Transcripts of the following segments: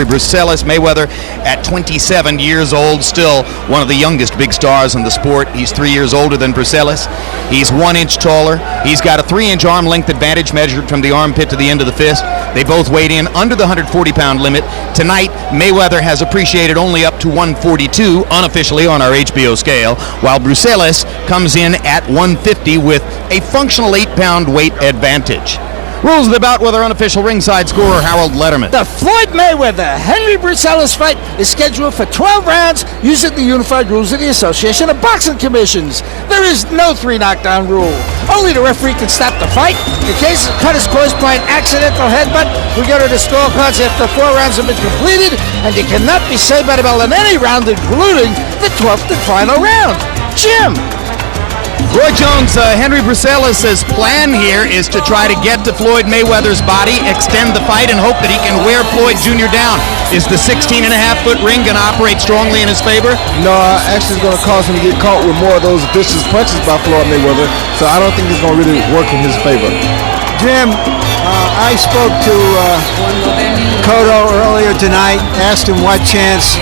Henry Bruseles. Mayweather at 27 years old, still one of the youngest big stars in the sport. He's 3 years older than Bruseles. He's 1 inch taller. He's got a 3-inch arm length advantage measured from the armpit to the end of the fist. They both weighed in under the 140-pound limit. Tonight, Mayweather has appreciated only up to 142 unofficially on our HBO scale, while Bruseles comes in at 150 with a functional 8-pound weight advantage. Rules of the bout with our unofficial ringside scorer, Harold Letterman. The Floyd Mayweather-Henry Bruseles fight is scheduled for 12 rounds using the unified rules of the Association of Boxing Commissions. There is no 3 knockdown rule. Only the referee can stop the fight. In case the cut is caused by an accidental headbutt, we go to the scorecards after 4 rounds have been completed, and you cannot be saved by the bell in any round, including the 12th and final round. Jim. Roy Jones, Henry Bruseles' plan here is to try to get to Floyd Mayweather's body, extend the fight, and hope that he can wear Floyd Jr. down. Is the 16.5-foot ring going to operate strongly in his favor? No, actually it's going to cause him to get caught with more of those vicious punches by Floyd Mayweather, so I don't think it's going to really work in his favor. Jim, I spoke to Cotto earlier tonight, asked him what chance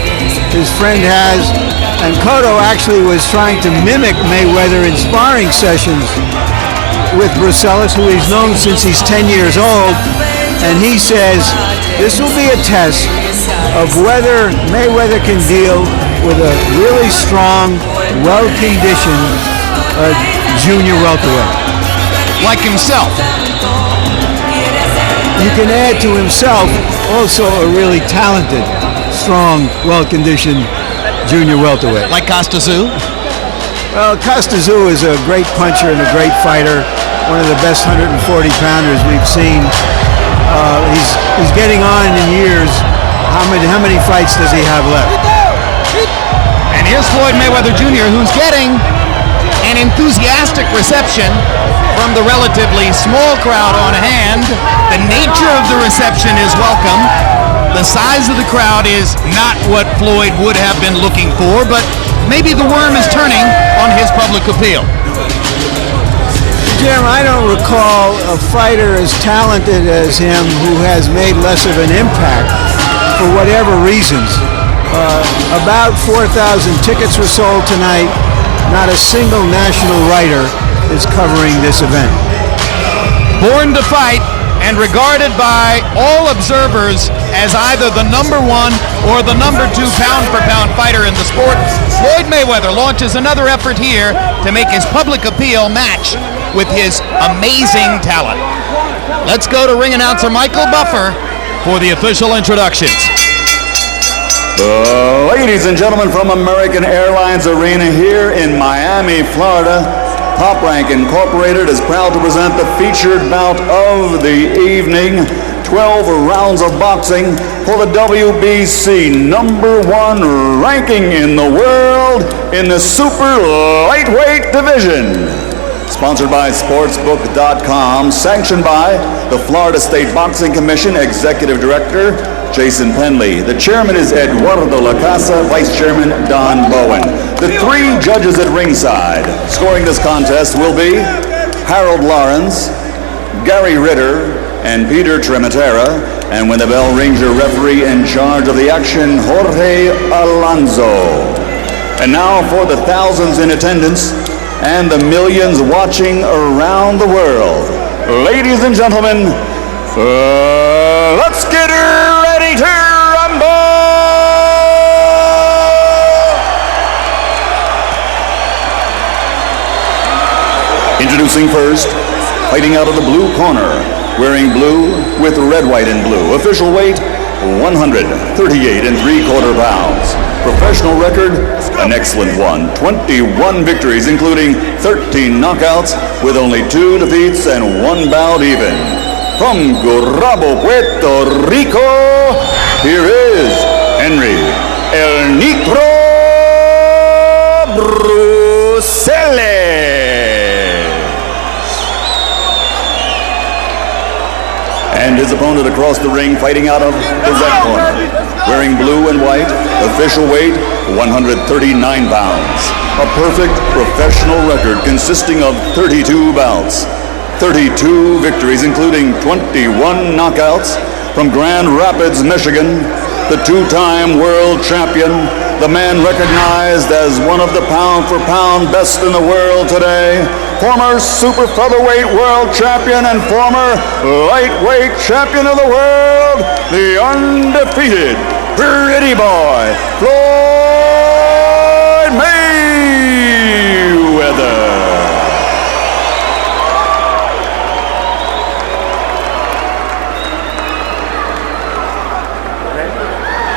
his friend has, and Cotto actually was trying to mimic Mayweather in sparring sessions with Bruseles, who he's known since he's 10 years old, and he says this will be a test of whether Mayweather can deal with a really strong, well-conditioned junior welterweight. Like himself. You can add to himself also a really talented, strong, well-conditioned junior welterweight. Like Costa-Tszyu? Well, Costa-Tszyu is a great puncher and a great fighter, one of the best 140-pounders we've seen. He's getting on in years. How many fights does he have left? And here's Floyd Mayweather Jr., who's getting an enthusiastic reception from the relatively small crowd on hand. The nature of the reception is welcome. The size of the crowd is not what Floyd would have been looking for, but maybe the worm is turning on his public appeal. Jim, I don't recall a fighter as talented as him who has made less of an impact for whatever reasons. About 4,000 tickets were sold tonight. Not a single national writer is covering this event. Born to fight and regarded by all observers as either the #1 or the #2 pound-for-pound fighter in the sport, Floyd Mayweather launches another effort here to make his public appeal match with his amazing talent. Let's go to ring announcer Michael Buffer for the official introductions. Ladies and gentlemen, from American Airlines Arena here in Miami, Florida, Top Rank Incorporated is proud to present the featured bout of the evening. 12 rounds of boxing for the WBC #1 ranking in the world in the super lightweight division. Sponsored by Sportsbook.com, sanctioned by the Florida State Boxing Commission Executive Director Jason Penley. The chairman is Eduardo Lacasa, vice chairman Don Bowen. The 3 judges at ringside scoring this contest will be Harold Lawrence, Gary Ritter, and Peter Trematera. And when the bell rings, your referee in charge of the action, Jorge Alonso. And now for the thousands in attendance and the millions watching around the world. Ladies and gentlemen, let's get ready to rumble! Introducing first, fighting out of the blue corner, wearing blue with red, white, and blue. Official weight, 138 3/4 pounds. Professional record, an excellent one. 21 victories, including 13 knockouts, with only 2 defeats and 1 bout even. From Gurabo, Puerto Rico, here is Henry El Nitro Bruseles. And his opponent across the ring, fighting out of the red corner, wearing blue and white, official weight 139 pounds. A perfect professional record consisting of 32 bouts, 32 victories, including 21 knockouts. From Grand Rapids, Michigan, the two-time world champion, the man recognized as one of the pound-for-pound best in the world today, former super featherweight world champion and former lightweight champion of the world, the undefeated pretty boy, Floyd Mayweather.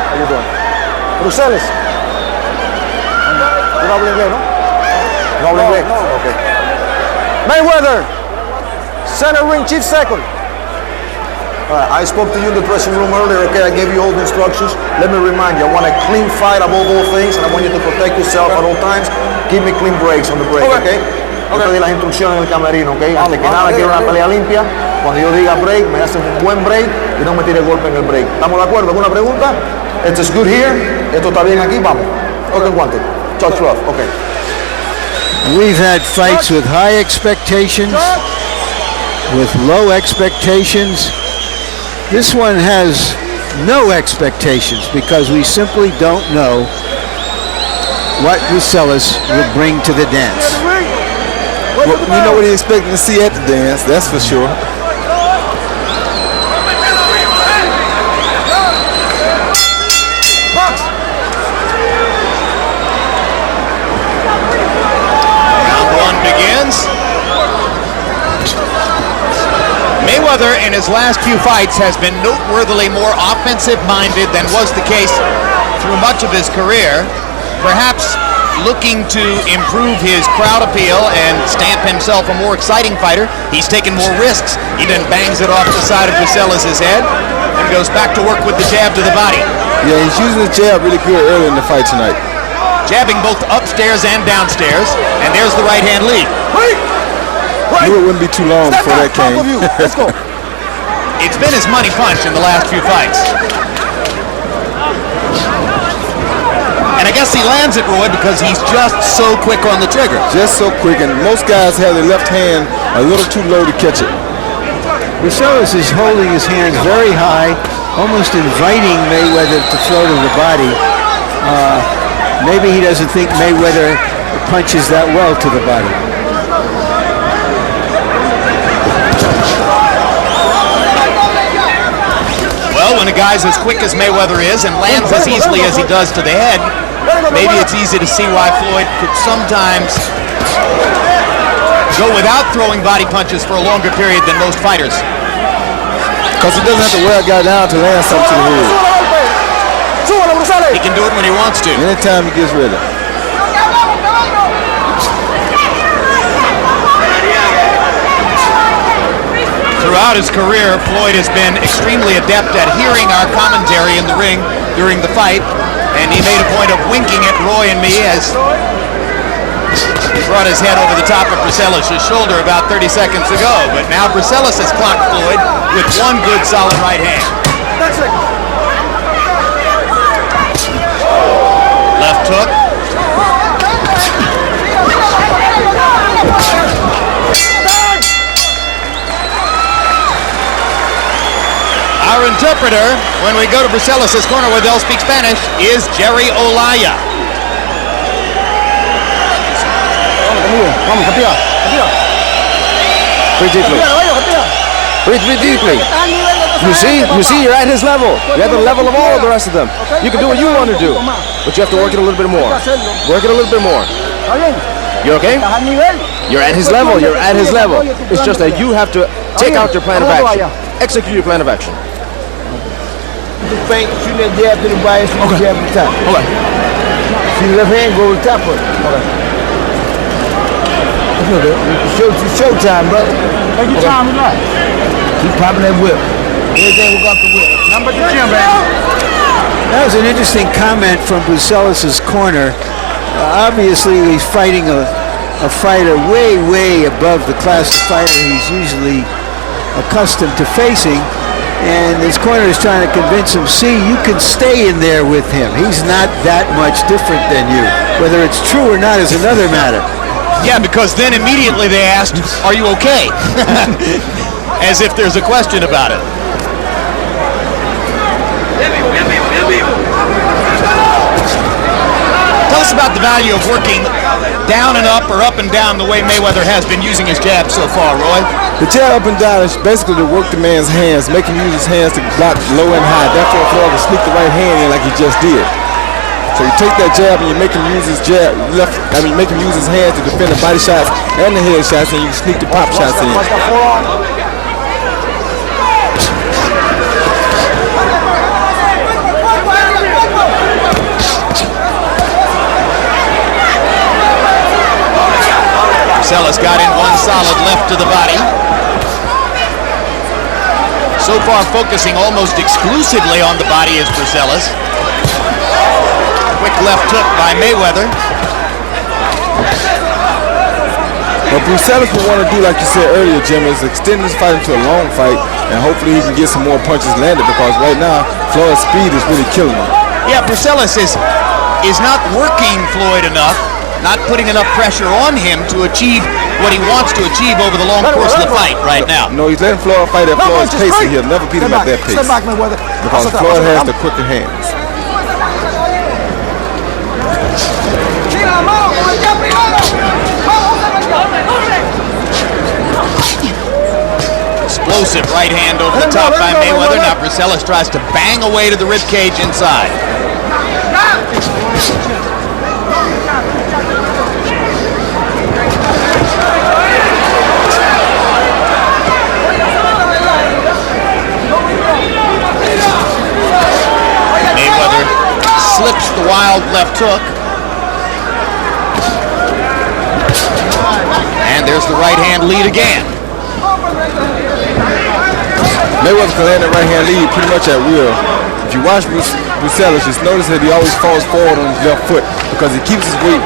How you doing? Bruseles. You no habla inglés, ¿no? No habla inglés. Okay. Mayweather, center ring chief second. All right, I spoke to you in the dressing room earlier, okay? I gave you all the instructions. Let me remind you, I want a clean fight above all things, and I want you to protect yourself at all times. Give me clean breaks on the break, okay? Yo te di las instrucciones en el camerino, okay? Antes que nada, quiero una pelea limpia. Cuando yo diga break, me haces un buen break y no me tires golpe en el break. ¿Estamos de acuerdo? ¿Alguna pregunta? It's good here. Esto está bien aquí, vamos. Okay, guante. Touch rough, okay. We've had fights with high expectations, with low expectations. This one has no expectations because we simply don't know what Bruseles will bring to the dance. Well, we know what he's expecting to see at the dance, that's for sure. Mayweather in his last few fights has been noteworthily more offensive-minded than was the case through much of his career, perhaps looking to improve his crowd appeal and stamp himself a more exciting fighter. He's taken more risks. He then bangs it off the side of Bruseles' head and goes back to work with the jab to the body. Yeah, he's using the jab really good early in the fight tonight. Jabbing both upstairs and downstairs, and there's the right-hand lead. I knew it wouldn't be too long before that came. Let's go. It's been his money punch in the last few fights. And I guess he lands it, Roy, because he's just so quick on the trigger. Just so quick, and most guys have their left hand a little too low to catch it. Bruseles is holding his hands very high, almost inviting Mayweather to throw to the body. Maybe he doesn't think Mayweather punches that well to the body. Well, when a guy's as quick as Mayweather is and lands as easily as he does to the head, maybe it's easy to see why Floyd could sometimes go without throwing body punches for a longer period than most fighters. Because he doesn't have to wear a guy down to land something to the head. He can do it when he wants to. Anytime he gets ready. Throughout his career, Floyd has been extremely adept at hearing our commentary in the ring during the fight, and he made a point of winking at Roy and me as he brought his head over the top of Bruseles' shoulder about 30 seconds ago. But now Bruseles has clocked Floyd with one good solid right hand. Left hook. Our interpreter, when we go to Bruseles' corner where they'll speak Spanish, is Jerry Olaya. Vamos, capilla. Breathe deeply. Breathe deeply. You see, you're at his level. You're at the level of all of the rest of them. You can do what you want to do, but you have to work it a little bit more. Work it a little bit more. You're okay? You're at his level. You're at his level. It's just that you have to take out your plan of action. Execute your plan of action. Shoot that jab to the body, shoot the jab to the top. Okay. See the left hand, go to the top of it. Okay. It's showtime, brother. Take your time, relax. Keep popping that whip. Everything will go off the whip. Number the gym, baby. That was an interesting comment from Bruseles' corner. Obviously, he's fighting a fighter way above the class of fighter he's usually accustomed to facing. And his corner is trying to convince him, see, you can stay in there with him. He's not that much different than you. Whether it's true or not is another matter. Yeah, because then immediately they asked, are you okay? As if there's a question about it. Tell us about the value of working down and up and down the way Mayweather has been using his jab so far, Roy. The jab up and down is basically to work the man's hands, make him use his hands to block low and high. Therefore, Floyd can sneak the right hand in like he just did. So you take that jab and you make him use his make him use his hands to defend the body shots and the head shots, and you sneak the pop shots in. Bruseles got in one solid left to the body. So far focusing almost exclusively on the body is Bruseles. Quick left hook by Mayweather. What Bruseles will want to do, like you said earlier, Jim, is extend this fight into a long fight, and hopefully he can get some more punches landed, because right now Floyd's speed is really killing him. Yeah, Bruseles is not working Floyd enough, not putting enough pressure on him to achieve what he wants to achieve over the long course of the fight right now. No, he's letting Floyd fight at Floyd's pace, and he'll never beat him at that pace. Because Floyd has the quicker hands. Explosive right hand over the top by Mayweather. Now Bruseles tries to bang away to the rib cage inside. Mayweather slips the wild left hook. And there's the right hand lead again. Mayweather can land that right hand lead pretty much at will. If you watch Bruseles, just notice that he always falls forward on his left foot, because he keeps his weight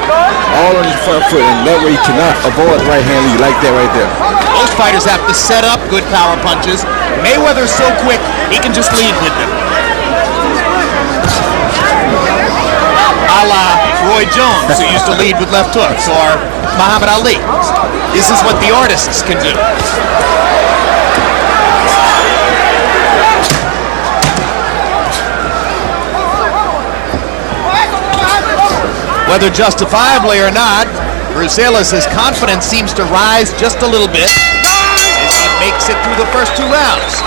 all on his front foot, and that way he cannot avoid the right hand lead like that right there. Most fighters have to set up good power punches. Mayweather's so quick, he can just lead with them. A la Roy Jones, who used to lead with left hooks, or Muhammad Ali. This is what the artists can do. Whether justifiably or not, Bruseles' confidence seems to rise just a little bit as he makes it through the first 2 rounds.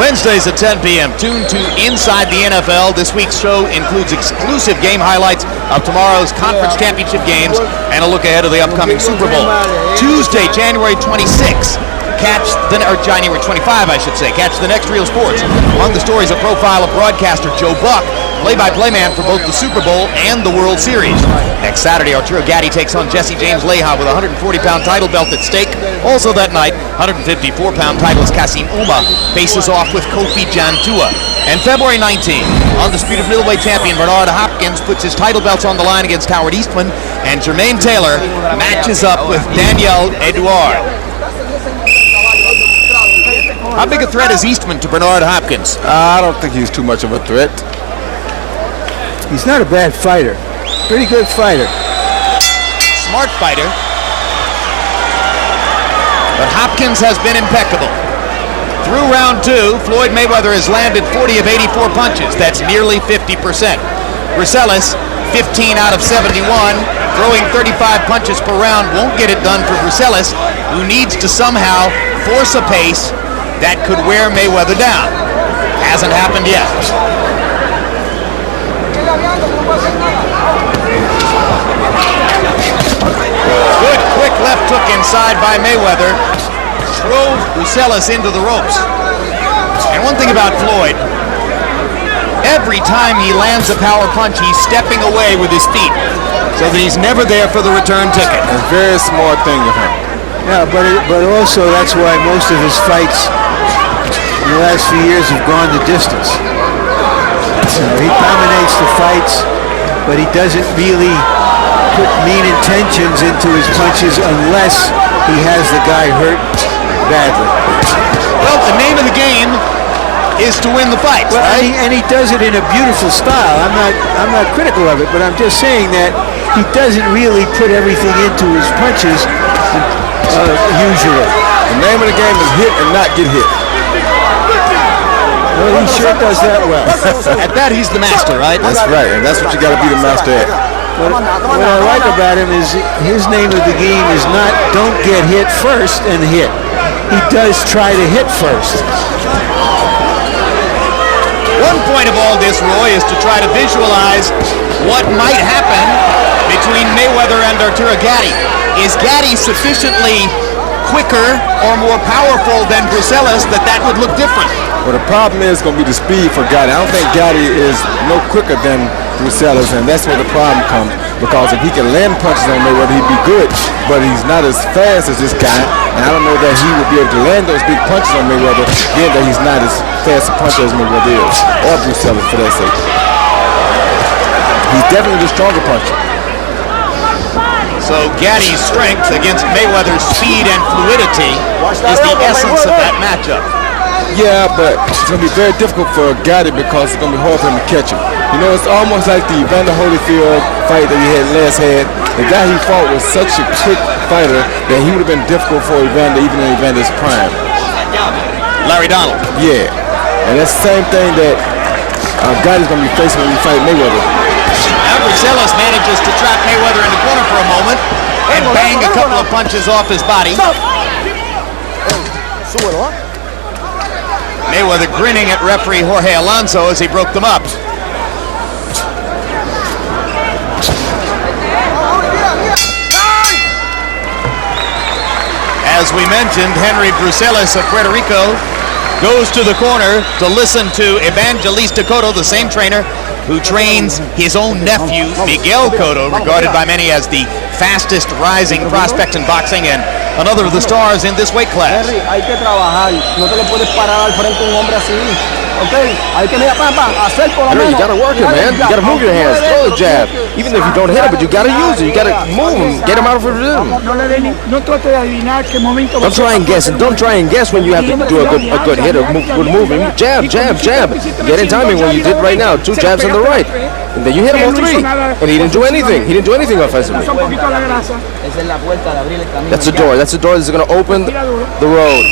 Wednesdays at 10 p.m. Tune to Inside the NFL. This week's show includes exclusive game highlights of tomorrow's conference championship games and a look ahead of the upcoming Super Bowl. Tuesday, January 26th. January 25, I should say. Catch the next Real Sports. Among the stories, a profile of broadcaster Joe Buck, play-by-play man for both the Super Bowl and the World Series. Next Saturday, Arturo Gatti takes on Jesse James Leija with a 140-pound title belt at stake. Also that night, 154-pound titleist Kassim Ouma faces off with Kofi Jantua. And February 19, undisputed middleweight champion Bernard Hopkins puts his title belts on the line against Howard Eastman, and Jermaine Taylor matches up with Daniel Edouard. How big a threat is Eastman to Bernard Hopkins? I don't think he's too much of a threat. He's not a bad fighter. Pretty good fighter. Smart fighter. But Hopkins has been impeccable. Through round 2, Floyd Mayweather has landed 40 of 84 punches. That's nearly 50%. Bruseles, 15 out of 71. Throwing 35 punches per round won't get it done for Bruseles, who needs to somehow force a pace that could wear Mayweather down. Hasn't happened yet. Good quick left hook inside by Mayweather. Drove Bruseles into the ropes. And one thing about Floyd, every time he lands a power punch, he's stepping away with his feet, so that he's never there for the return ticket. A very smart thing of him. Yeah, but also that's why most of his fights in the last few years have gone the distance. You know, he dominates the fights, but he doesn't really put mean intentions into his punches unless he has the guy hurt badly. Well, the name of the game is to win the fight, well, right? And he does it in a beautiful style. I'm not critical of it, but I'm just saying that he doesn't really put everything into his punches usually. The name of the game is hit and not get hit. Well, he sure does that well. At that, he's the master, right? That's right, and that's what you got to be the master at. What I like about him is his name of the game is not don't get hit first and hit. He does try to hit first. One point of all this, Roy, is to try to visualize what might happen between Mayweather and Arturo Gatti. Is Gatti sufficiently quicker or more powerful than Bruseles that would look different? Well, the problem is going to be the speed for Gatti. I don't think Gatti is no quicker than Bruseles, and that's where the problem comes. Because if he can land punches on Mayweather, he'd be good, but he's not as fast as this guy, and I don't know that he would be able to land those big punches on Mayweather, given that he's not as fast a puncher as Mayweather is, or Bruseles for that sake. He's definitely the stronger puncher. So Gatti's strength against Mayweather's speed and fluidity is the essence of that matchup. Yeah, but it's going to be very difficult for Gatti because it's going to be hard for him to catch him. You know, it's almost like the Evander Holyfield fight that he had. The guy he fought was such a quick fighter that he would have been difficult for Evander, even in Evander's prime. Larry Donald. Yeah, and that's the same thing that Gatti's going to be facing when he fight Mayweather. Now Bruseles manages to trap Mayweather in the corner for a moment and bang a couple of punches off his body. Mayweather grinning at referee Jorge Alonso as he broke them up. As we mentioned, Henry Bruseles of Puerto Rico goes to the corner to listen to Evangelista Cotto, the same trainer who trains his own nephew, Miguel Cotto, regarded by many as the fastest rising prospect in boxing and another of the stars in this weight class. Henry, hay que trabajar. No te le puedes parar al frente un hombre así. Okay, hay que hacer por lo menos. You gotta work it, man. You gotta move your hands. Throw the jab. Even if you don't hit it, but you gotta use it. You gotta move him. Get him out of the rhythm. Don't try and guess. And don't try and guess when you have to do a good hit or good moving. Jab, jab, jab. Get in timing when you did right now. 2 jabs on the right. And then you hit him all 3. And he didn't do anything. He didn't do anything offensively. That's the door. That's the door that's gonna open the road.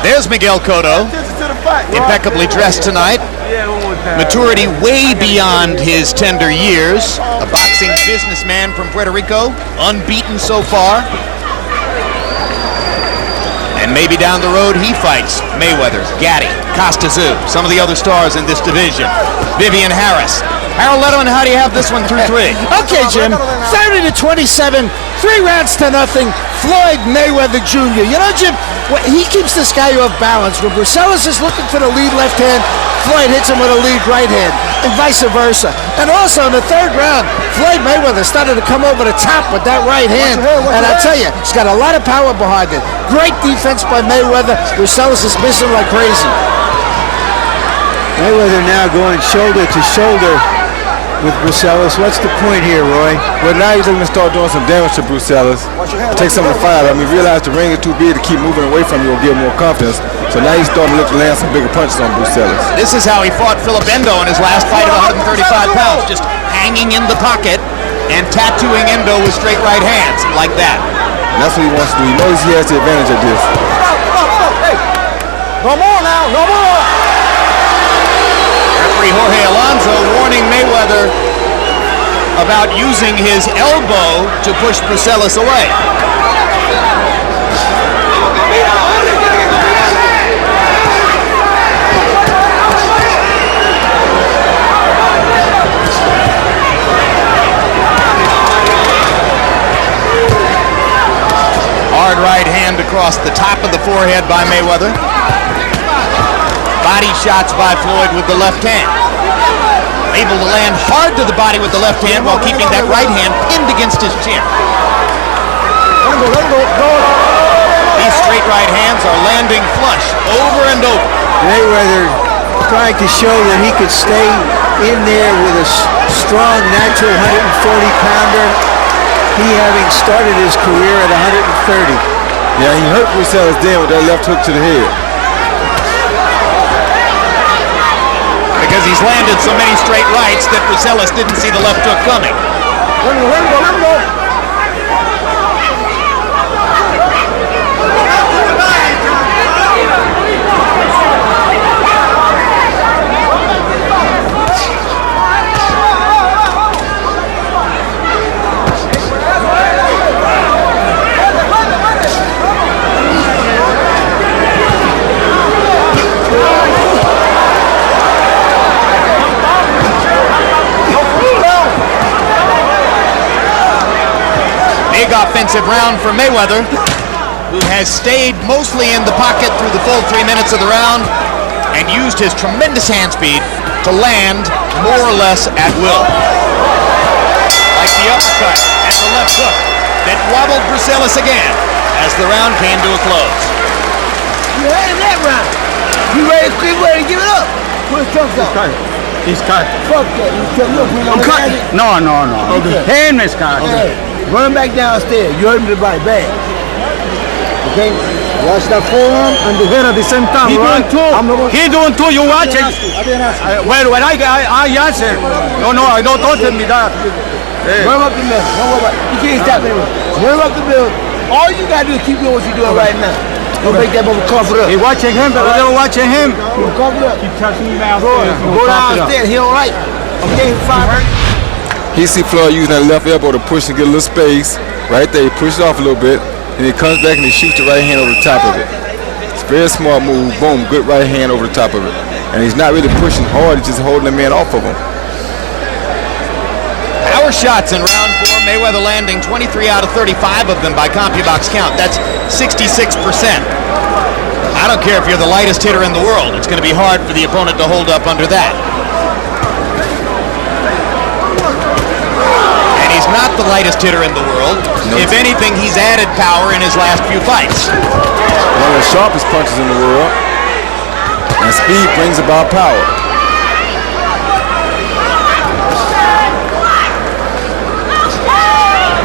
There's Miguel Cotto, impeccably dressed tonight. Maturity way beyond his tender years. A boxing businessman from Puerto Rico, unbeaten so far. And maybe down the road he fights Mayweather, Gatti, Costazu, some of the other stars in this division. Vivian Harris. Harold Letterman, how do you have this one through 3? Okay, Jim. 30-27, 3 rounds to nothing. Floyd Mayweather Jr. You know, Jim, he keeps this guy off balance. When Bruseles is looking for the lead left hand, Floyd hits him with a lead right hand, and vice versa. And also in the 3rd round, Floyd Mayweather started to come over the top with that right hand. And I tell you, he's got a lot of power behind it. Great defense by Mayweather. Bruseles is missing like crazy. Mayweather now going shoulder to shoulder with Bruseles. What's the point here, Roy? Well, now he's going to start doing some damage to Bruseles. Take some of the fire. I mean, realize the ring is too big to keep moving away from you or give him more confidence. So now he's starting to look to land some bigger punches on Bruseles. This is how he fought Philip Endo in his last fight at 135 pounds, just hanging in the pocket and tattooing Endo with straight right hands, like that. And that's what he wants to do. He knows he has the advantage of this. No more now, no more. Referee Jorge Alonso warning Mayweather about using his elbow to push Bruseles away. Hard right hand across the top of the forehead by Mayweather. Body shots by Floyd with the left hand. Able to land hard to the body with the left hand while keeping that right hand pinned against his chin. These straight right hands are landing flush over and over. Mayweather trying to show that he could stay in there with a strong, natural 140-pounder. He having started his career at 130. Yeah, he hurt Bruseles then with that left hook to the head. Because he's landed so many straight rights that Bruseles didn't see the left hook coming. offensive round for Mayweather, who has stayed mostly in the pocket through the full 3 minutes of the round and used his tremendous hand speed to land more or less at will. Like the uppercut and the left hook that wobbled Bruseles again as the round came to a close. You had him that round. You ready to give it up? Put his trunks out. He's cut. Fuck that. I'm cutting. No. Okay. Hand is cut. Hey, run him back downstairs. You hurt him in the body bad. Okay? Watch that forearm and the head at the same time, right? He doing two. You watch it. When I answer. No, I don't tell me that. Warm up the middle. You can't stop anyway. Warm up the middle. All you gotta do is keep doing what you're doing right now. Don't make that mother cover up. He watching him, but I don't watching him. Cover up. Keep touching him out. Go downstairs. He all right. Okay, fine. He see Floyd using that left elbow to push and get a little space. Right there, he pushes off a little bit. And he comes back and he shoots the right hand over the top of it. It's a very smart move. Boom, good right hand over the top of it. And he's not really pushing hard, he's just holding the man off of him. Power shots in round 4, Mayweather landing 23 out of 35 of them by CompuBox count. That's 66%. I don't care if you're the lightest hitter in the world. It's going to be hard for the opponent to hold up under that. And he's not the lightest hitter in the world. No. If anything, he's added power in his last few fights. One of the sharpest punches in the world. And speed brings about power.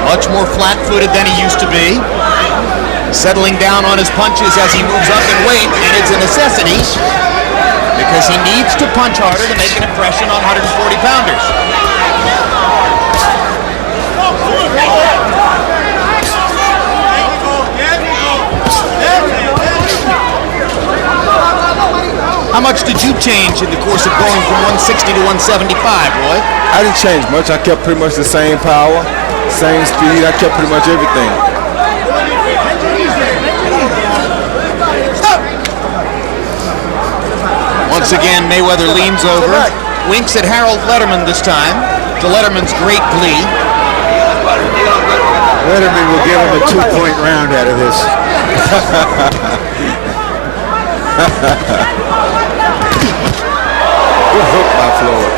Much more flat-footed than he used to be. Settling down on his punches as he moves up in weight, and it's a necessity because he needs to punch harder to make an impression on 140-pounders. How much did you change in the course of going from 160 to 175, Roy? I didn't change much. I kept pretty much the same power, same speed. I kept pretty much everything. Once again, Mayweather leans over, winks at Harold Letterman this time, to Letterman's great glee. Letterman will give him a 2-point round out of this. Good hook by Floyd.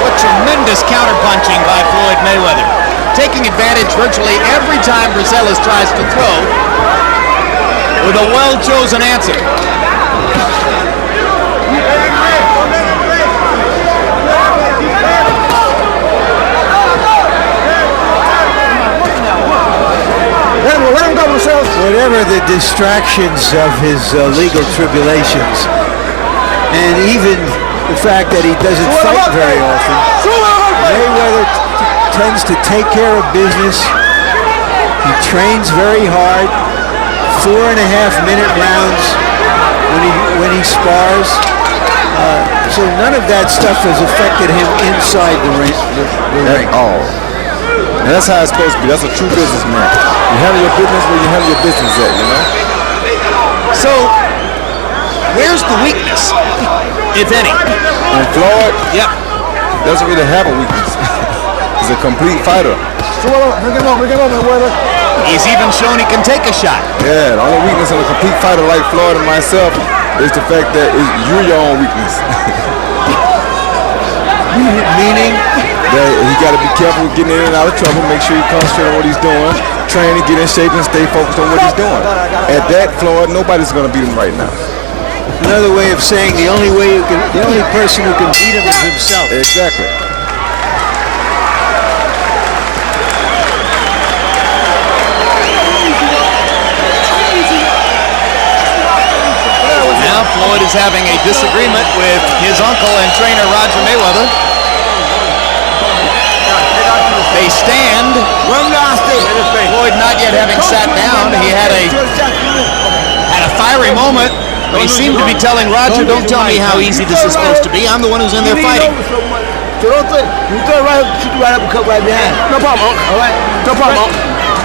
What tremendous counterpunching by Floyd Mayweather. Taking advantage virtually every time Bruseles tries to throw with a well-chosen answer. Whatever the distractions of his legal tribulations, and even the fact that he doesn't fight very often, Mayweather tends to take care of business. He trains very hard, 4.5-minute rounds when he spars. So none of that stuff has affected him inside the ring. At all. And that's how it's supposed to be. That's a true businessman. You handle your business where you handle your business at, you know? So, where's the weakness, if any? And Floyd, Yep. doesn't really have a weakness. He's a complete fighter. He's even shown he can take a shot. Yeah, the only weakness in a complete fighter like Floyd and myself is the fact that you're your own weakness. Meaning? That he got to be careful with getting in and out of trouble, make sure he concentrates on what he's doing, train and get in shape and stay focused on what he's doing. At that, Floyd, nobody's going to beat him right now. Another way of saying the only person who can beat him is himself. Exactly. Now Floyd is having a disagreement with his uncle and trainer Roger Mayweather. They stand. Floyd not yet having sat down. He had a fiery moment, but he seemed to be telling Roger, "Don't tell me how easy this is supposed to be. I'm the one who's in there fighting." So don't think. You throw shoot the right uppercut right behind. No problem, all right? No problem,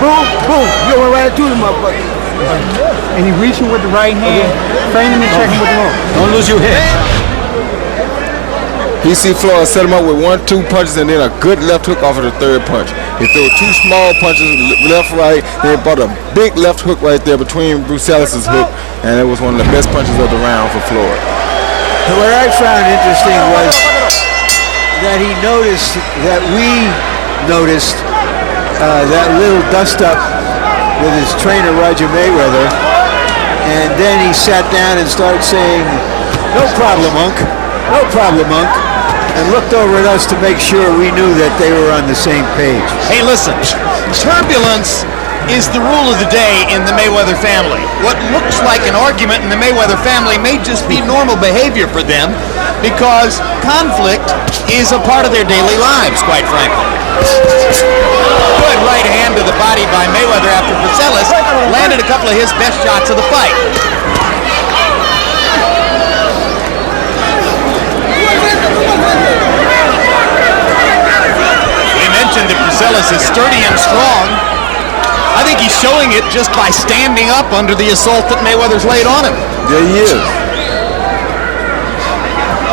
Boom, boom. You went right into the motherfucker. And he reaching with the right hand, feign him and check him with the left. Don't lose your head. He see Floyd set him up with 1-2 punches and then a good left hook off of the third punch. He threw 2 small punches, left, right, then he brought a big left hook right there between Bruseles' hook, and it was one of the best punches of the round for Floyd. What I found interesting was that he noticed that we noticed that little dust-up with his trainer, Roger Mayweather, and then he sat down and started saying, "No problem, Unc. No problem, Unc," and looked over at us to make sure we knew that they were on the same page. Hey, listen, turbulence is the rule of the day in the Mayweather family. What looks like an argument in the Mayweather family may just be normal behavior for them because conflict is a part of their daily lives, quite frankly. Good right hand to the body by Mayweather after Bruseles landed a couple of his best shots of the fight. We mentioned that Bruseles is sturdy and strong. I think he's showing it just by standing up under the assault that Mayweather's laid on him. There he is.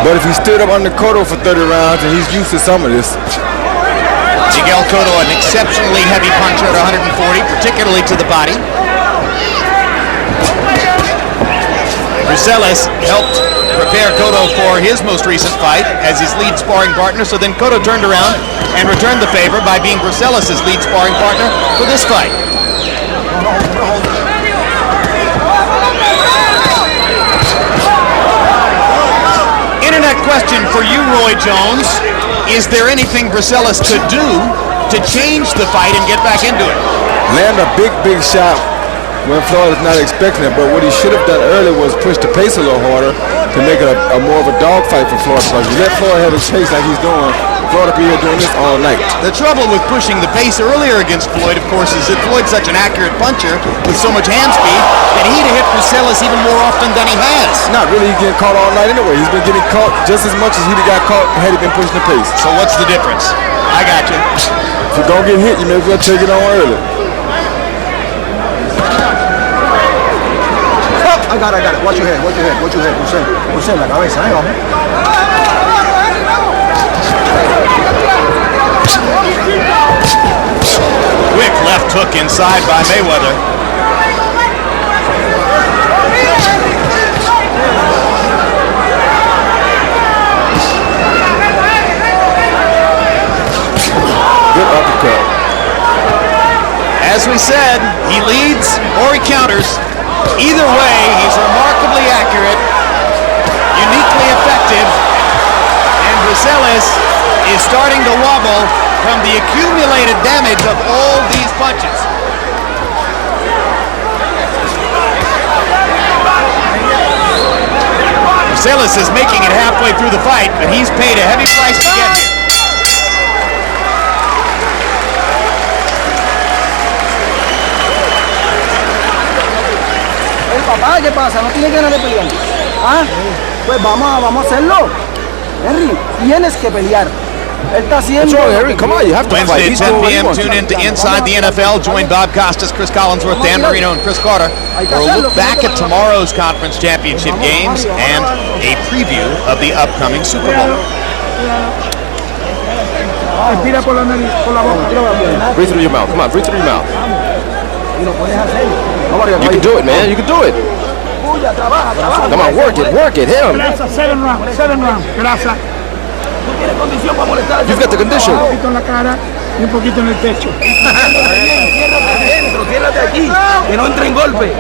But if he stood up under Cotto for 30 rounds, and he's used to some of this. Miguel Cotto, an exceptionally heavy puncher at 140, particularly to the body. Bruseles helped prepare Cotto for his most recent fight as his lead sparring partner, so then Cotto turned around and returned the favor by being Bruseles' lead sparring partner for this fight. Internet question for you, Roy Jones. Is there anything Bruseles could do to change the fight and get back into it? Land a big shot when Floyd is not expecting it, but what he should have done earlier was push the pace a little harder to make it a more of a dogfight for Floyd. Because you let Floyd have his pace like he's doing, Floyd will be here doing this all night. The trouble with pushing the pace earlier against Floyd, of course, is that Floyd's such an accurate puncher with so much hand speed that he'd have hit Bruseles even more often than he has. Not really, he's getting caught all night anyway. He's been getting caught just as much as he'd have got caught had he been pushing the pace. So what's the difference? I got you. If you're going to get hit, you may as well take it on early. I got it. Watch your head. Bruseles, la cabeza, hombre. Quick left hook inside by Mayweather. Good uppercut. As we said, he leads or he counters. Either way, he's remarkably accurate, uniquely effective, and Bruseles is starting to wobble from the accumulated damage of all these punches. Bruseles is making it halfway through the fight, but he's paid a heavy price to get here. Papá, ¿qué pasa? ¿No tienes ganas de pelear? ¿Ah? Pues vamos a hacerlo. Henry, tienes que pelear. Él está haciendo... What's wrong, Henry? Come on, you have to fight. Wednesday He's at 10 doing what he p.m. wants. Tune in to Inside the NFL. Join Bob Costas, Chris Collinsworth, Dan Marino, and Chris Carter for a look back at tomorrow's conference championship games and a preview of the upcoming Super Bowl. Breathe through your mouth. Come on, breathe through your mouth. You can do it, man. You can do it. Come on, work it. Hit him. 7 rounds. Gracias. You've got the condition. Un poquito en la cara y un poquito en el pecho. Que no entre en golpe.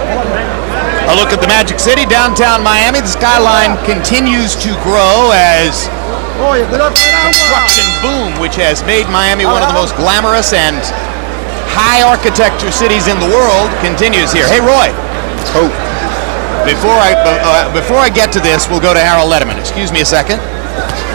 A look at the Magic City, downtown Miami. The skyline continues to grow as construction boom, which has made Miami one of the most glamorous and high architecture cities in the world, continues here. Hey, Roy. Oh. Before I get to this, we'll go to Harold Letterman. Excuse me a second.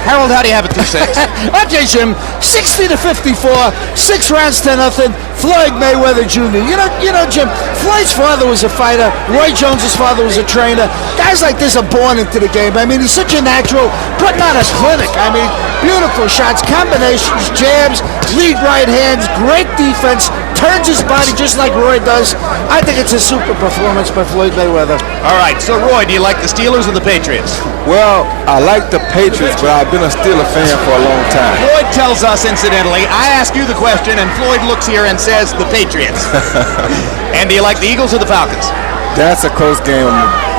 Harold, how do you have it through 6? Okay, Jim, 60-54, 6 rounds to nothing. Floyd Mayweather Jr. You know, Jim, Floyd's father was a fighter. Roy Jones's father was a trainer. Guys like this are born into the game. I mean, he's such a natural, putting on a clinic. I mean, beautiful shots, combinations, jabs, lead right hands, great defense, turns his body just like Roy does. I think it's a super performance by Floyd Mayweather. All right, so Roy, do you like the Steelers or the Patriots? Well, I like the Patriots, but I've been a Steeler fan for a long time. Floyd tells us, incidentally, I ask you the question, and Floyd looks here and says the Patriots. And do you like the Eagles or the Falcons? That's a close game.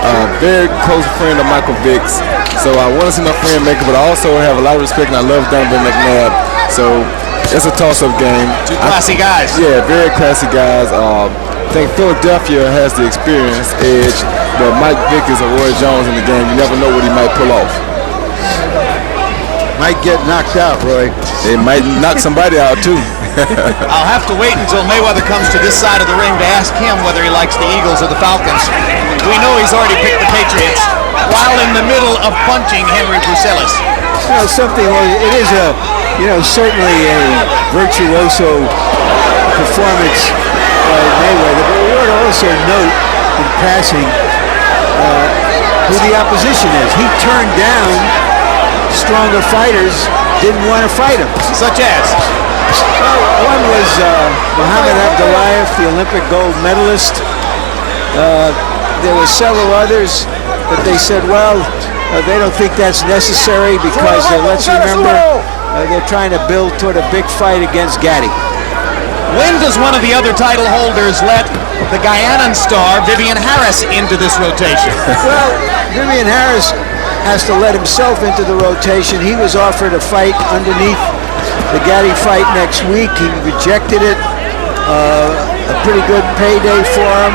I'm a very close friend of Michael Vick's, so I want to see my friend make it, but I also have a lot of respect, and I love Donovan McNabb. So it's a toss-up game. Two classy guys. Yeah, very classy guys. I think Philadelphia has the experience edge, but Mike Vick is a Roy Jones in the game. You never know what he might pull off. Might get knocked out, Roy. They might knock somebody out, too. I'll have to wait until Mayweather comes to this side of the ring to ask him whether he likes the Eagles or the Falcons. We know he's already picked the Patriots while in the middle of punching Henry Bruseles. You know, something, it is a, certainly a virtuoso performance by Mayweather, but we ought to also note in passing who the opposition is. He turned down stronger fighters, didn't want to fight him. Such as? Well, one was Muhammad Abdullayev, the Olympic gold medalist. There were several others, but they said, well, they don't think that's necessary because, let's remember, they're trying to build toward a big fight against Gatti. When does one of the other title holders let the Guyanan star Vivian Harris into this rotation? Well, Vivian Harris has to let himself into the rotation. He was offered a fight underneath the Gatti fight next week. He rejected it. A pretty good payday for him.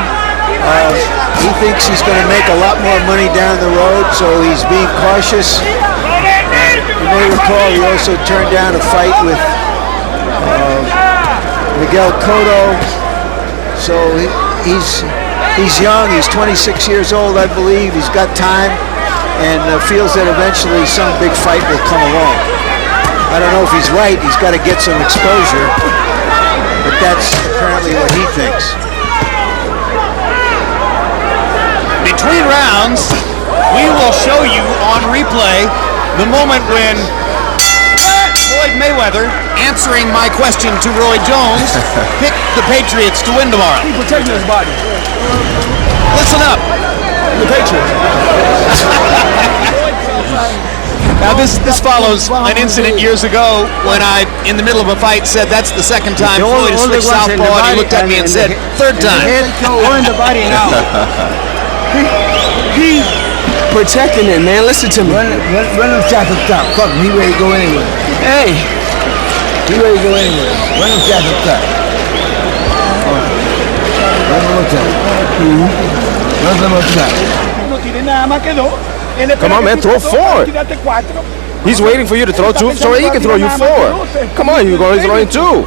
He thinks he's going to make a lot more money down the road, so he's being cautious. You may recall he also turned down a fight with Miguel Cotto. So he's young. He's 26 years old, I believe. He's got time, and feels that eventually some big fight will come along. I don't know if he's right. He's got to get some exposure, but that's apparently what he thinks. Between rounds, we will show you on replay the moment when Floyd Mayweather, answering my question to Roy Jones, picked the Patriots to win tomorrow. He's protecting his body. Listen up. The Patriots. Now this follows an incident years ago when I, in the middle of a fight, said that's the second time Floyd has switched southpaw, and he looked at me and said, third time. Or in the body now. He protecting it, man. Listen to me. Run him shot to stop. Fuck him. He ready to go anywhere. Hey. He ready to go anywhere. Run him shot to stop. Run him shot. Come on, man, throw four. He's waiting for you to throw two so he can throw you four. Come on, you're going to throw in two.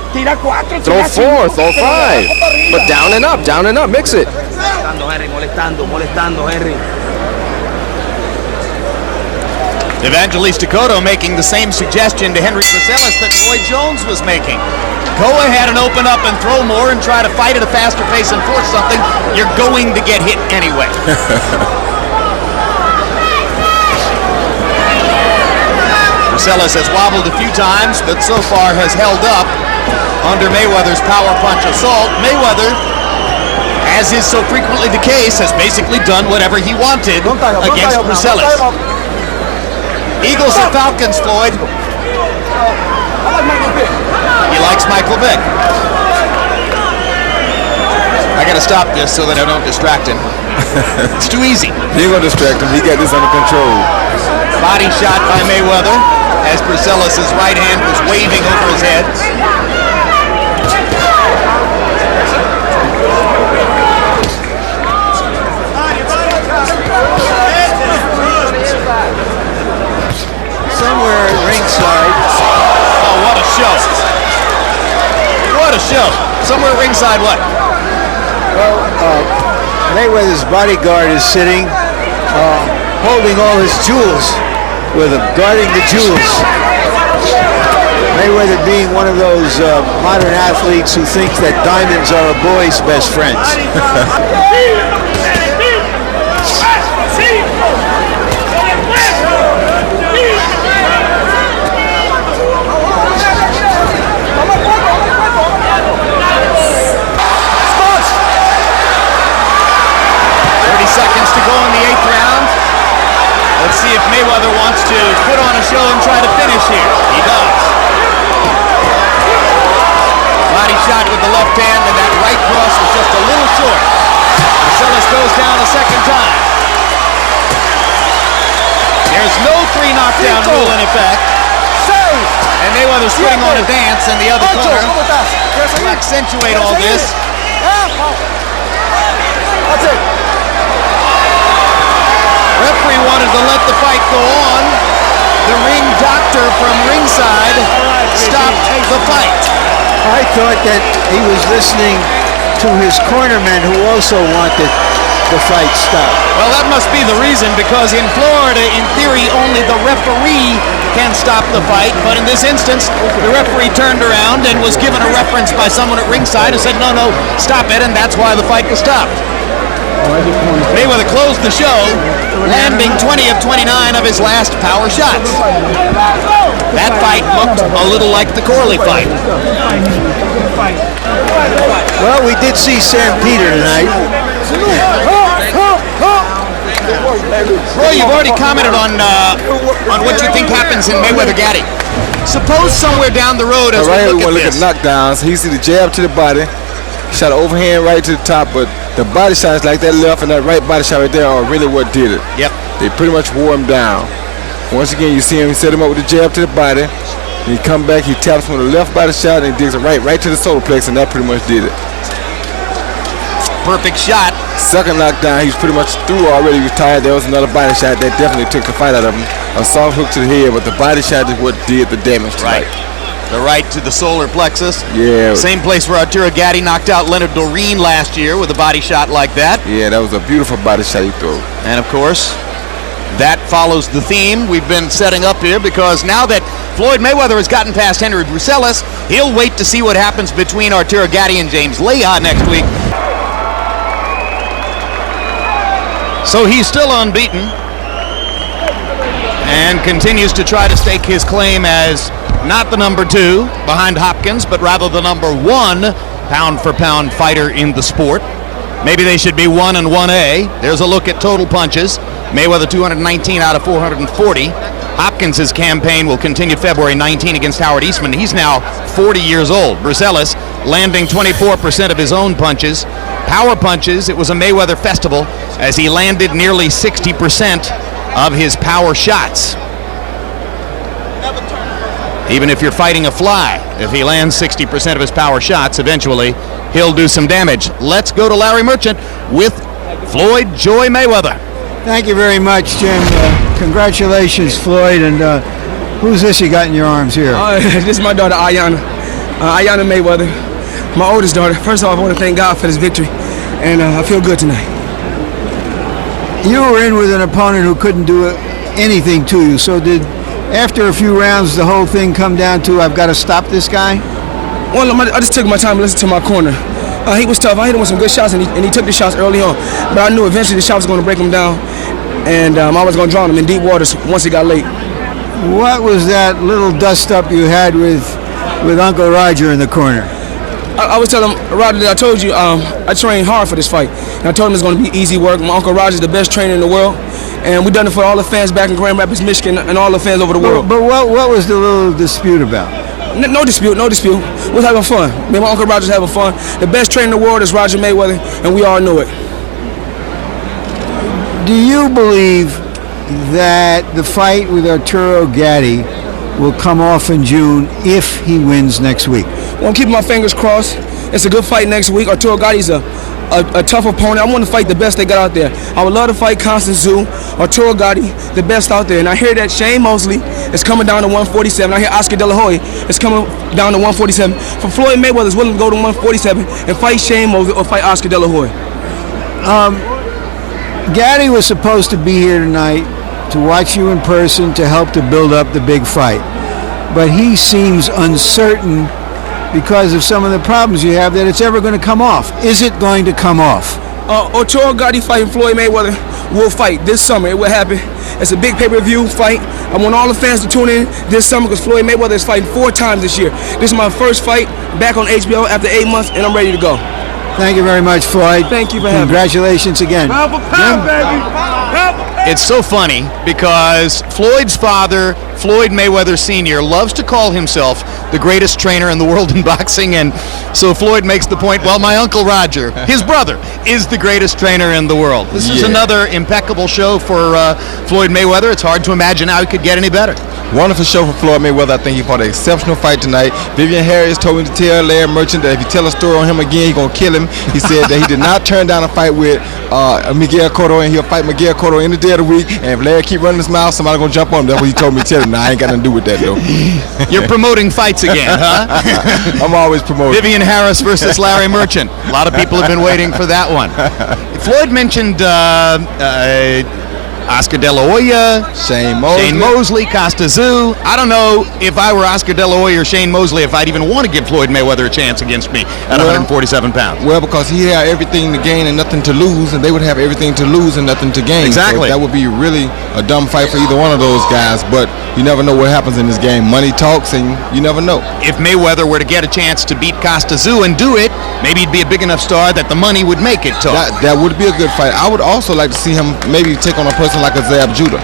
Throw four, throw five. But down and up, mix it. Evangelista Cotto making the same suggestion to Henry Bruseles that Roy Jones was making. Go ahead and open up and throw more and try to fight at a faster pace and force something. You're going to get hit anyway. Bruseles has wobbled a few times, but so far has held up under Mayweather's power punch assault. Mayweather, as is so frequently the case, has basically done whatever he wanted against Bruseles. Eagles or Falcons, Floyd? He likes Michael Vick. I gotta stop this so that I don't distract him. It's too easy. He ain't gonna distract him. He got this under control. Body shot by Mayweather as Bruseles' right hand was waving over his head. Somewhere ringside. Oh, what a show. What a show. Somewhere ringside what? Well, Mayweather's bodyguard is sitting, holding all his jewels with him, guarding the jewels. Mayweather being one of those modern athletes who think that diamonds are a boy's best friends. Mayweather wants to put on a show and try to finish here. He does. Body shot with the left hand, and that right cross was just a little short. Bruseles goes down a second time. There's no 3 knockdown rule in effect. And Mayweather's putting on a dance in the other corner to accentuate all this. Referee wanted to let the fight go on. The ring doctor from ringside stopped the fight. I thought that he was listening to his cornermen who also wanted the fight stopped. Well, that must be the reason, because in Florida, in theory, only the referee can stop the fight. But in this instance, the referee turned around and was given a reference by someone at ringside who said, no, stop it, and that's why the fight was stopped. Mayweather closed the show, landing 20 of 29 of his last power shots. That fight looked a little like the Corley fight. Well, we did see Sam Peter tonight. Roy, you've already commented on what you think happens in Mayweather-Gatti. Suppose somewhere down the road, as right we here, look at this. Look at knockdowns. He see the jab to the body, shot an overhand right to the top, but the body shots like that left and that right body shot right there are really what did it. Yep. They pretty much wore him down. Once again, you see him set him up with the jab to the body. And he come back, he taps him with a left body shot, and he digs it right to the solar plex, and that pretty much did it. Perfect shot. Second knockdown, he's pretty much through already. He was tired. There was another body shot that definitely took the fight out of him. A soft hook to the head, but the body shot is what did the damage tonight. Right. The right to the solar plexus. Yeah. Same place where Arturo Gatti knocked out Leonard Doreen last year with a body shot like that. Yeah, that was a beautiful body shot he threw. And of course, that follows the theme we've been setting up here, because now that Floyd Mayweather has gotten past Henry Bruseles, he'll wait to see what happens between Arturo Gatti and James Leah next week. So he's still unbeaten and continues to try to stake his claim as not the number 2 behind Hopkins, but rather the number 1 pound-for-pound fighter in the sport. Maybe they should be 1 and 1A. There's a look at total punches. Mayweather 219 out of 440. Hopkins' campaign will continue February 19 against Howard Eastman. He's now 40 years old. Bruseles landing 24% of his own punches. Power punches, it was a Mayweather festival as he landed nearly 60% of his power shots. Even if you're fighting a fly, if he lands 60% of his power shots, eventually he'll do some damage. Let's go to Larry Merchant with Floyd Joy Mayweather. Thank you very much, Jim. Congratulations, Floyd. And who's this you got in your arms here? This is my daughter, Ayanna. Ayanna Mayweather, my oldest daughter. First of all, I want to thank God for this victory, and I feel good tonight. You were in with an opponent who couldn't do anything to you. So did, after a few rounds, the whole thing come down to, I've got to stop this guy? Well, I just took my time to listen to my corner. He was tough. I hit him with some good shots, and he took the shots early on. But I knew eventually the shot was going to break him down, and I was going to drown him in deep waters once it got late. What was that little dust-up you had with Uncle Roger in the corner? I was telling Roger that I told you I trained hard for this fight. And I told him it's going to be easy work. My Uncle Roger's the best trainer in the world. And we've done it for all the fans back in Grand Rapids, Michigan, and all the fans over the world. But what was the little dispute about? No dispute. We're having fun. Me and my Uncle Roger's having fun. The best trainer in the world is Roger Mayweather, and we all know it. Do you believe that the fight with Arturo Gatti will come off in June if he wins next week? Well, I'm keeping my fingers crossed. It's a good fight next week. Arturo Gatti's a tough opponent. I want to fight the best they got out there. I would love to fight Constant Zoo, Arturo Gatti, the best out there. And I hear that Shane Mosley is coming down to 147. I hear Oscar De La Hoya is coming down to 147. For Floyd Mayweather is willing to go to 147 and fight Shane Mosley or fight Oscar De La Hoya. Gatti was supposed to be here tonight to watch you in person to help to build up the big fight. But he seems uncertain because of some of the problems you have that it's ever going to come off. Is it going to come off? Arturo Gatti fighting Floyd Mayweather will fight this summer. It will happen. It's a big pay-per-view fight. I want all the fans to tune in this summer because Floyd Mayweather is fighting 4 times this year. This is my first fight back on HBO after 8 months, and I'm ready to go. Thank you very much, Floyd. Thank you for having me. Congratulations again. Pound for pound, baby. It's so funny because Floyd's father, Floyd Mayweather Sr., loves to call himself the greatest trainer in the world in boxing, and so Floyd makes the point, well, my Uncle Roger, his brother, is the greatest trainer in the world. This is another impeccable show for Floyd Mayweather. It's hard to imagine how he could get any better. Wonderful show for Floyd Mayweather. I think he fought an exceptional fight tonight. Vivian Harris told me to tell Larry Merchant that if you tell a story on him again, he's going to kill him. He said that he did not turn down a fight with Miguel Cotto, and he'll fight Miguel Cotto any day of the week. And if Larry keep running his mouth, somebody going to jump on him. That's what he told me to tell him. Now, I ain't got nothing to do with that, though. You're promoting fights again, huh? I'm always promoting. Vivian Harris versus Larry Merchant. A lot of people have been waiting for that one. Floyd mentioned Oscar De La Hoya, Shane Mosley, Costa Tszyu. I don't know if I were Oscar De La Hoya or Shane Mosley if I'd even want to give Floyd Mayweather a chance against me at 147 pounds. Well, because he had everything to gain and nothing to lose, and they would have everything to lose and nothing to gain. Exactly. So that would be really a dumb fight for either one of those guys, but you never know what happens in this game. Money talks, and you never know. If Mayweather were to get a chance to beat Costa Tszyu and do it, maybe he'd be a big enough star that the money would make it talk. That would be a good fight. I would also like to see him maybe take on a person like a Zab Judah.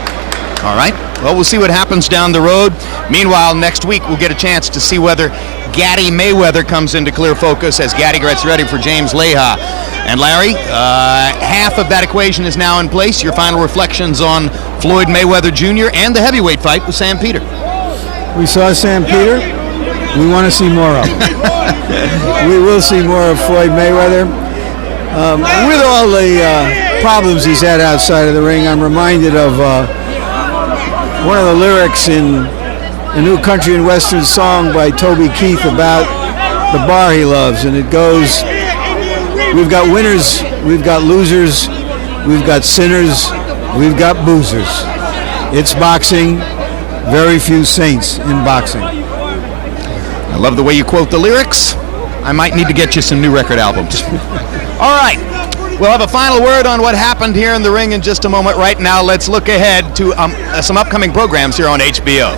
All right. Well, we'll see what happens down the road. Meanwhile, next week we'll get a chance to see whether Gaddy Mayweather comes into clear focus as Gaddy gets ready for James Leha. And Larry, half of that equation is now in place. Your final reflections on Floyd Mayweather Jr. and the heavyweight fight with Sam Peter. We saw Sam Peter. We want to see more of him. We will see more of Floyd Mayweather. With all the problems he's had outside of the ring, I'm reminded of one of the lyrics in a New Country and Western song by Toby Keith about the bar he loves, and it goes, we've got winners, we've got losers, we've got sinners, we've got boozers. It's boxing, very few saints in boxing. I love the way you quote the lyrics. I might need to get you some new record albums. All right. We'll have a final word on what happened here in the ring in just a moment. Right now, let's look ahead to some upcoming programs here on HBO.